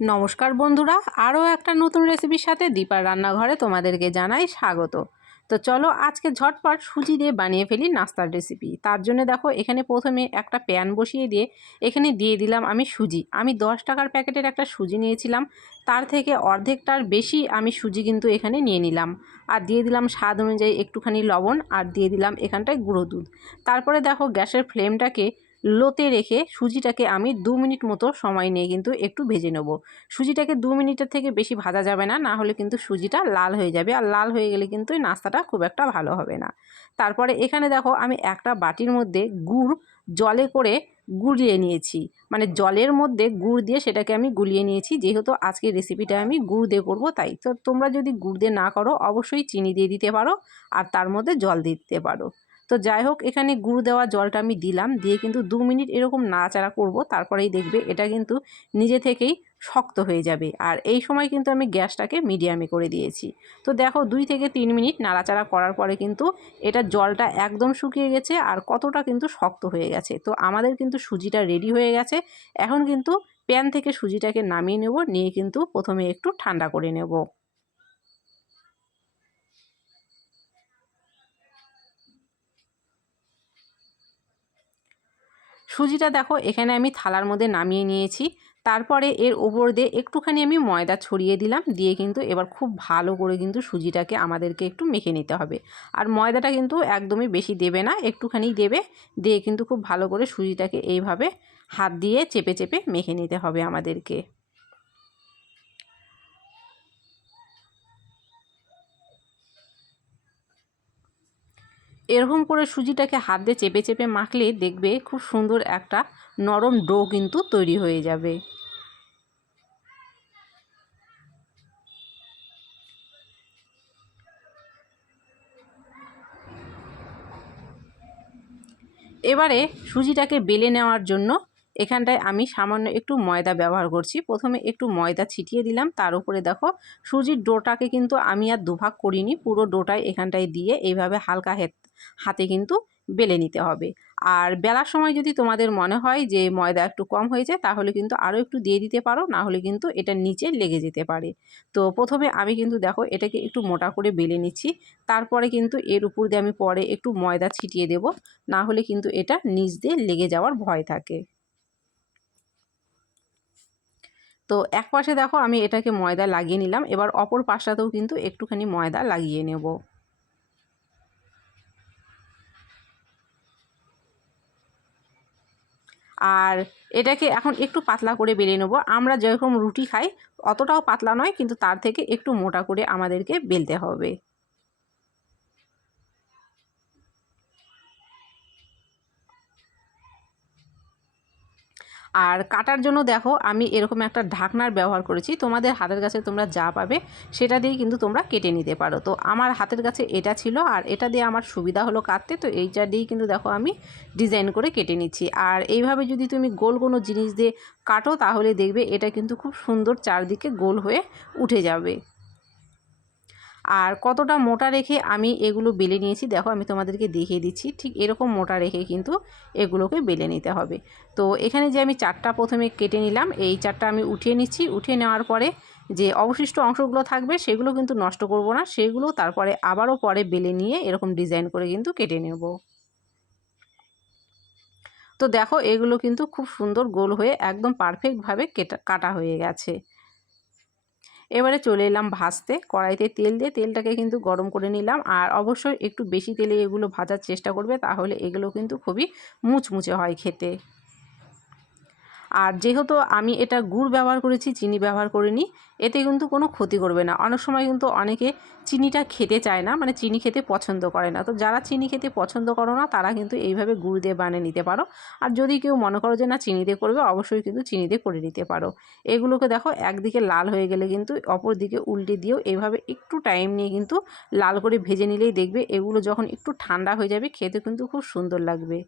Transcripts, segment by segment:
নমস্কার বন্ধুরা, আরও একটা নতুন রেসিপির সাথে দীপার রান্নাঘরে তোমাদেরকে জানাই স্বাগত। তো চলো আজকে ঝটপট সুজি দিয়ে বানিয়ে ফেলি নাস্তার রেসিপি। তার জন্য দেখো এখানে প্রথমে একটা প্যান বসিয়ে দিয়ে এখানে দিয়ে দিলাম আমি সুজি। আমি 10 টাকার প্যাকেটের একটা সুজি নিয়েছিলাম, তার থেকে অর্ধেকটার বেশি আমি সুজি কিন্তু এখানে নিয়ে নিলাম। আর দিয়ে দিলাম স্বাদ অনুযায়ী একটুখানি লবণ, আর দিয়ে দিলাম এখানটায় গুঁড়ো দুধ। তারপরে দেখো গ্যাসের ফ্লেমটাকে লোতে রেখে সুজিটাকে আমি 2 মিনিট মতো সময় নিয়ে কিন্তু একটু ভেজে নেব। সুজিটাকে 2 মিনিটের থেকে বেশি ভাজা যাবে না, না হলে কিন্তু সুজিটা লাল হয়ে যাবে, আর লাল হয়ে গেলে কিন্তু এই নাস্তাটা খুব একটা ভালো হবে না। তারপরে এখানে দেখো আমি একটা বাটির মধ্যে গুড় জলে করে গুলিয়ে নিয়েছি, মানে জলের মধ্যে গুড় দিয়ে সেটাকে আমি গুলিয়ে নিয়েছি। যেহেতু আজকের রেসিপিটা আমি গুড় দিয়ে করবো, তাই তো তোমরা যদি গুড় দিয়ে না করো অবশ্যই চিনি দিয়ে দিতে পারো, আর তার মধ্যে জল দিয়ে দিতে পারো। তো যাই হোক, এখানে গুড় দেওয়া জলটা আমি দিলাম, দিয়ে কিন্তু 2 মিনিট এরকম নাড়াচাড়া করব। তারপরেই দেখবে এটা কিন্তু নিজে থেকেই শক্ত হয়ে যাবে। আর এই সময় কিন্তু আমি গ্যাসটাকে মিডিয়ামে করে দিয়েছি। তো দেখো 2 থেকে 3 মিনিট নাড়াচাড়া করার পরে কিন্তু এটা জলটা একদম শুকিয়ে গেছে, আর কতটা কিন্তু শক্ত হয়ে গেছে। তো আমাদের কিন্তু সুজিটা রেডি হয়ে গেছে। এখন কিন্তু প্যান থেকে সুজিটাকে নামিয়ে নেব, নিয়ে কিন্তু প্রথমে একটু ঠান্ডা করে নেব। সুজিটা দেখো এখানে আমি থালার মধ্যে নামিয়ে নিয়েছি। তারপরে এর ওপর দিয়ে একটুখানি আমি ময়দা ছড়িয়ে দিলাম, দিয়ে কিন্তু এবার খুব ভালো করে কিন্তু সুজিটাকে আমাদেরকে একটু মেখে নিতে হবে। আর ময়দাটা কিন্তু একদমই বেশি দেবে না, একটুখানি দেবে। দিয়ে কিন্তু খুব ভালো করে সুজিটাকে এইভাবে হাত দিয়ে চেপে চেপে মেখে নিতে হবে আমাদেরকে। এরকম করে সুজিটাকে হাত দিয়ে চেপে চেপে মাখলে দেখবে খুব সুন্দর একটা নরম ডো কিন্তু তৈরি হয়ে যাবে। এবারে সুজিটাকে বেলে নেওয়ার জন্য এখানটায় আমি সামান্য একটু ময়দা ব্যবহার করছি। প্রথমে একটু ময়দা ছিটিয়ে দিলাম, তার উপরে দেখো সুজির ডোটাকে কিন্তু আমি আর দুভাগ করিনি, পুরো ডোটাই এখানটায় দিয়ে এইভাবে হালকা হাতে কিন্তু বেলে নিতে হবে। আর বেলার সময় যদি তোমাদের মনে হয় যে ময়দা একটু কম হয়েছে, তাহলে কিন্তু আরও একটু দিয়ে দিতে পারো, না হলে কিন্তু এটা নিচে লেগে যেতে পারে। তো প্রথমে আমি কিন্তু দেখো এটাকে একটু মোটা করে বেলে নিচ্ছি। তারপরে কিন্তু এর উপর দিয়ে আমি পরে একটু ময়দা ছিটিয়ে দেব, না হলে কিন্তু এটা নিচ দিয়ে লেগে যাওয়ার ভয় থাকে। তো এক পাশে দেখো আমি এটাকে ময়দা লাগিয়ে নিলাম, এবার অপর পাশটাতেও কিন্তু একটুখানি ময়দা লাগিয়ে নেব। আর এটাকে এখন একটু পাতলা করে বেলে নেব। আমরা যেরকম রুটি খাই অতটাও পাতলা নয়, কিন্তু তার থেকে একটু মোটা করে আমাদেরকে বেলতে হবে। আর কাটার জন্য দেখো আমি এরকম একটা ঢাকনার ব্যবহার করেছি। তোমাদের হাতের কাছে তোমরা যা পাবে সেটা দিয়েই কিন্তু তোমরা কেটে নিতে পারো। তো আমার হাতের কাছে এটা ছিল, আর এটা দিয়ে আমার সুবিধা হলো কাটতে। তো এইটা দিয়েই কিন্তু দেখো আমি ডিজাইন করে কেটে নিচ্ছি। আর এইভাবে যদি তুমি গোল কোনো জিনিস দিয়ে কাটো, তাহলে দেখবে এটা কিন্তু খুব সুন্দর চারদিকে গোল হয়ে উঠে যাবে। আর কতটা মোটা রেখে আমি এগুলো বেলে নিয়েছি দেখো, আমি তোমাদেরকে দেখিয়ে দিচ্ছি। ঠিক এরকম মোটা রেখে কিন্তু এগুলোকে বেলে নিতে হবে। তো এখানে যে আমি চারটা প্রথমে কেটে নিলাম, এই চারটা আমি উঠিয়ে নিচ্ছি। উঠিয়ে নেওয়ার পরে যে অবশিষ্ট অংশগুলো থাকবে সেগুলো কিন্তু নষ্ট করব না, সেগুলো তারপরে আবারও পরে বেলে নিয়ে এরকম ডিজাইন করে কিন্তু কেটে নেব। তো দেখো এগুলো কিন্তু খুব সুন্দর গোল হয়ে একদম পারফেক্টভাবে কাটা হয়ে গেছে। এবারে চলে এলাম ভাজতে। কড়াইতে তেল দিয়ে তেলটাকে কিন্তু গরম করে নিলাম, আর অবশ্যই একটু বেশি তেলে এগুলো ভাজার চেষ্টা করবে, তাহলে এগুলো কিন্তু খুবই মুচমুচে হয় খেতে। আর যেহেতু আমি এটা গুড় ব্যবহার করেছি, চিনি ব্যবহার করিনি, এতে কিন্তু কোনো ক্ষতি করবে না। অনেক সময় কিন্তু অনেকে চিনিটা খেতে চায় না, মানে চিনি খেতে পছন্দ করে না। তো যারা চিনি খেতে পছন্দ করো না, তারা কিন্তু এইভাবে গুড় দিয়ে বানিয়ে নিতে পারো। আর যদি কেউ মনে করো যে না চিনি দিয়ে করবে, অবশ্যই কিন্তু চিনি দিয়ে করে নিতে পারো। এগুলোকে দেখো একদিকে লাল হয়ে গেলে কিন্তু অপর দিকে উল্টে দিয়েও এইভাবে একটু টাইম নিয়ে কিন্তু লাল করে ভেজে নিলেই দেখবে এগুলো যখন একটু ঠান্ডা হয়ে যাবে খেতে কিন্তু খুব সুন্দর লাগবে।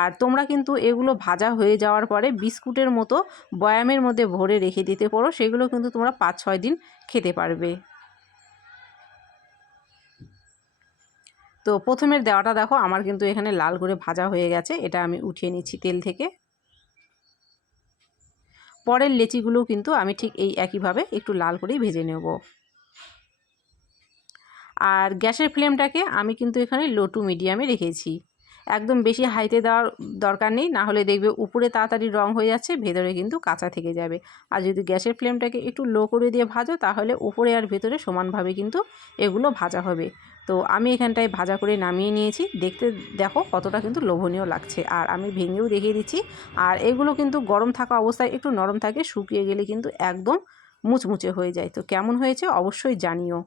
আর তোমরা কিন্তু এগুলো ভাজা হয়ে যাওয়ার পরে বিস্কুটের মতো বয়ামের মধ্যে ভরে রেখে দিতে পারো, সেগুলো কিন্তু তোমরা 5-6 দিন খেতে পারবে। তো প্রথমের দেওয়াটা দেখো আমার কিন্তু এখানে লাল করে ভাজা হয়ে গেছে, এটা আমি উঠিয়ে নিচ্ছি তেল থেকে। পরের লেচিগুলোও কিন্তু আমি ঠিক এই একইভাবে একটু লাল করেই ভেজে নেব। আর গ্যাসের ফ্লেমটাকে আমি কিন্তু এখানে লো টু মিডিয়ামে রেখেছি, একদম বেশি হাইতে দেওয়ার দরকার নেই, না হলে দেখবে উপরে তাড়াতাড়ি রং হয়ে যাচ্ছে, ভেতরে কিন্তু কাঁচা থেকে যাবে। আর যদি গ্যাসের ফ্লেমটাকে একটু লো করে দিয়ে ভাজো তাহলে উপরে আর ভেতরে সমানভাবে কিন্তু এগুলো ভাজা হবে। তো আমি এখানটায় ভাজা করে নামিয়ে নিয়েছি, দেখতে দেখো কতটা কিন্তু লোভনীয় লাগছে। আর আমি ভেঙেও দেখিয়ে দিচ্ছি। আর এগুলো কিন্তু গরম থাকা অবস্থায় একটু নরম থাকে, শুকিয়ে গেলে কিন্তু একদম মুচমুচে হয়ে যায়। তো কেমন হয়েছে অবশ্যই জানিও।